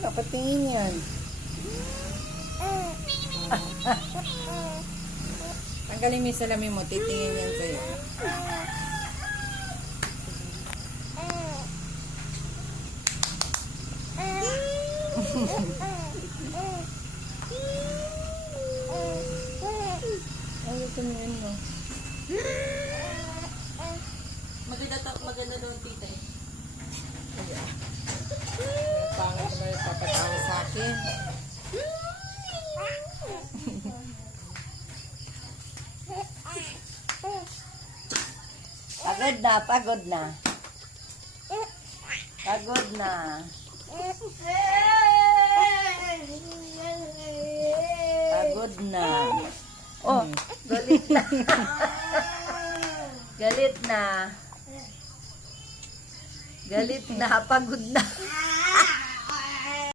Kapatingin yan. Tanggalin mo yung salamin mo, titingin yan sa'yo. Ay, tumingin mo. Maganda doon, tita. Pangit mo yung papatawa sa akin. Pagod na, pagod na. Pagod na. Pagod na. Oh, galit na. Galit na. Galit na, pagod na.